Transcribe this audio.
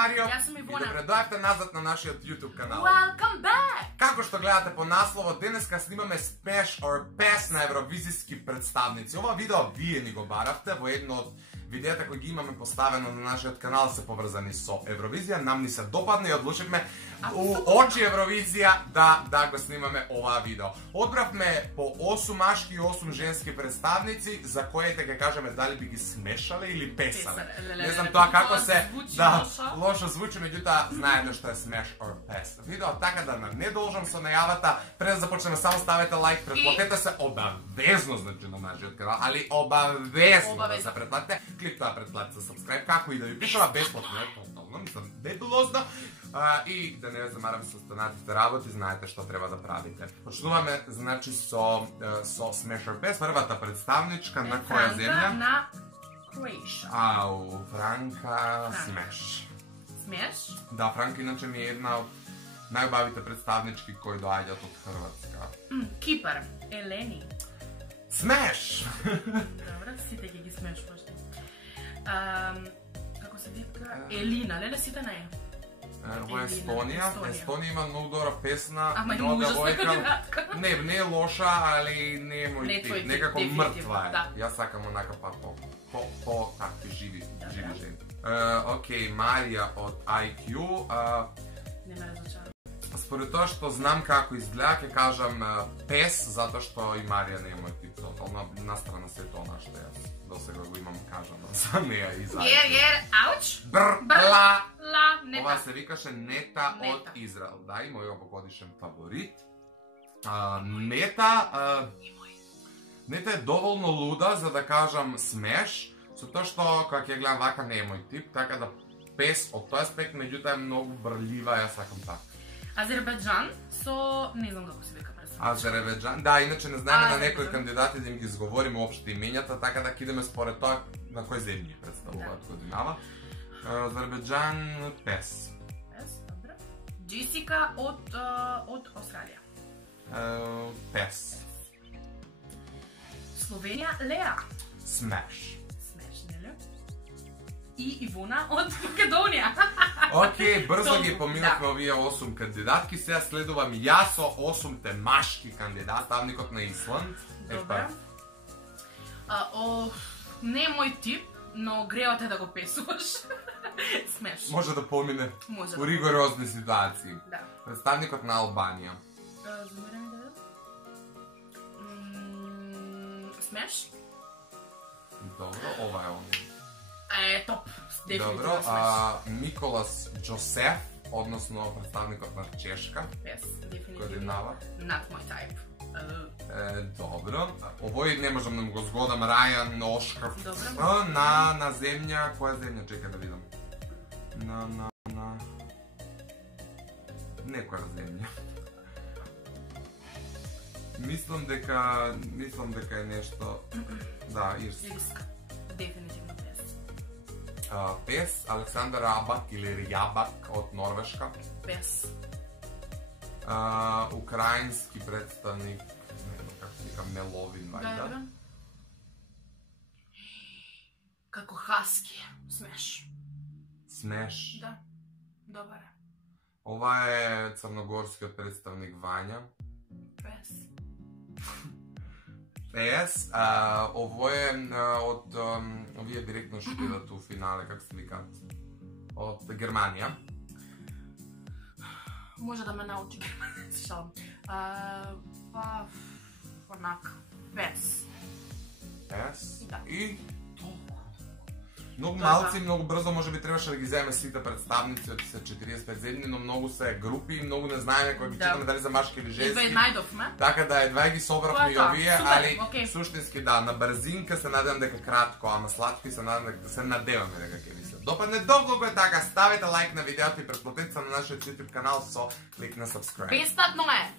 Mario. Јас сум Ивона. И добре дојавте назад на нашиот YouTube канал. Welcome back! Како што гледате по насловот, денеска снимаме Smash or Pass на евровизиски представници. Ова видео вие ни го баравте во едно од видеата кои ги имаме поставено на нашиот канал се поврзани со Евровизија. Нам ни се допадна и одлучивме у очи Евровизија да го снимаме ова видео. Одбравме по 8 машки и 8 женски представници за коите ќе кажеме дали би ги смешале или песале. Не знам тоа како се лошо звучи, меѓутоа знаете што е Smash or Pass. Видео така да не должам со најавата, пред да започнеме само ставете лайк, претплатете се обавезно значи на нашиот канал, али обавезно да се претплатите. Кликнете претплатите за subscribe, како и да ви пишува бесплатно, мислам, дебилозно. И да не замарам со останатите работи, знаете што треба да правите. Почнуваме, значи, со Smash or Pass, првата представничка на која земја? На Croatia. Ау, Франка Smash. Smash? Да, Франка иначе ми е една од најубавите представнички кои доаѓаат од Хрватска. Кипар. Елени. Smash! Добра, сите ги смешваш. Како се вика? Елина, леле сите на е. Во Естонија. Естонија има многу добра песна. Ама има ужасна кандидатка. Не е лоша, али не е мој тип. Некако мртва е. Јас сакам онака по такви живи жени. Океј, Марија од IQ. Не ме разочарува. Според тоа што знам како изгледа, ќе кажам PES, затоа што и Марија не е мој тип. Настрана се тоа што јас досега го имам кажано за неја и за IQ. Ауч! Ла! Нета. Ова се викаше Нета од Израел. Да, и мојот овогодишен фаворит. Нета е доволно луда за да кажам Smash, со тоа што кога ќе гледам вака не е мој тип, така да PES од тој аспект, меѓутоа е многу брлива, јас сакам така. Азербајџан со не знам како се вика представник. Азербајџан, да, иначе не знаеме на некои кандидати да им ги изговориме општи имењата, така да кидеме според тоа на кој земји представуваат годинава. Азербајџан PES. PES, добро. Джесика од Австралија. PES. Словенија, Леа. Smash. Smash, нели? И Ивона од Македонија. Океј, брзо ги поминавме овие 8 кандидатки, сега следувам јас со 8 машки кандидат, ставникот на Исланд. Добре. Не е мој тип, но греот е да го песуваш. Смеш. Може да помине Може у ригорозни ситуации. Да. Представникот на Албанија. Замерам да Смеш? Добро, ова е он. Топ. Дефинитивно Добро, Смеш. Миколас Джосеф, односно представникот на Чешка. Yes, дефинитивно. Годинава. Not my type. Добро. Овој не можам да му го згодам, Рајан Ошкав. Добро. На земја, која земја, чекај да видам. Некоја земја. Мислам дека е нешто... Да, Ирска. Ирска. Дефинитивно PES. PES, Александар Рабак или Рјабак од Норвешка. PES. Украински представник, не знам како се вика, Меловин, вајда. Како хаски, Смеш. Смеш. Да, добар е. Ова е црногорскиот представник Вања. PES. PES, ово е од овие директно што идат у финале, како се викаат, од Германија. Може да ме научи германски шалм. Онака, PES. PES. Да. И многу малци, многу брзо, може би требаше да ги земеме сите представници, од се 45 земји, но многу се групи, многу не знаеме кои ги читаме дали за машки или женски. Едва најдовме. Така да едва ги собравме и овие, али суштински да, на брзинка се надевам дека кратко, ама сладки се надеваме дека ќе ви се допадне. Доволго е така, ставете лайк на видеото и претплатете се на нашиот YouTube канал со клик на subscribe. Бесплатно е!